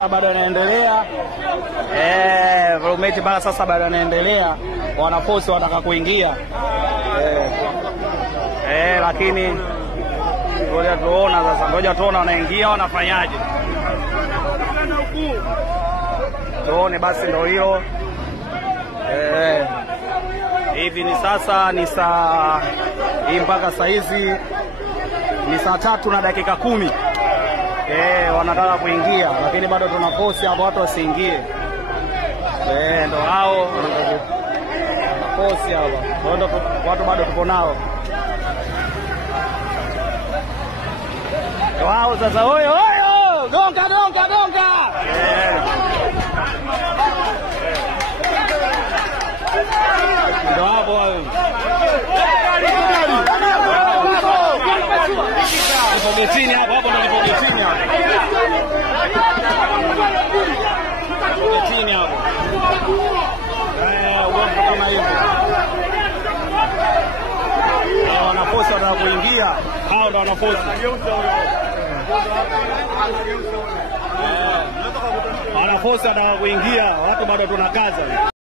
Bado yanaendelea volumeti mpaka sasa bado yanaendelea, wanaforce wataka kuingia lakini ngoja tuona sasa, ngoja tuona wanaingia wanafanyaje, tuone basi. Ndio hilo hivi ni sasa ni saa hii mpaka saa hizi ni saa 3 na dakika 10. Wanataka kuingia lakini bado tuna force hapo watu wasiingie. Ndio hao na force hapo. Ndio watu bado tuko nao. Ndio hao sasa, oyo gonga. Ndio hapo wao. Getini hapo ndo nipo getini hapo. Getini hapo. Uongo kama hivyo. Wanaforce wanataka kuingia. Hao ndo wanaforce. Wanaforce wanataka kuingia. Watu bado tunakaza.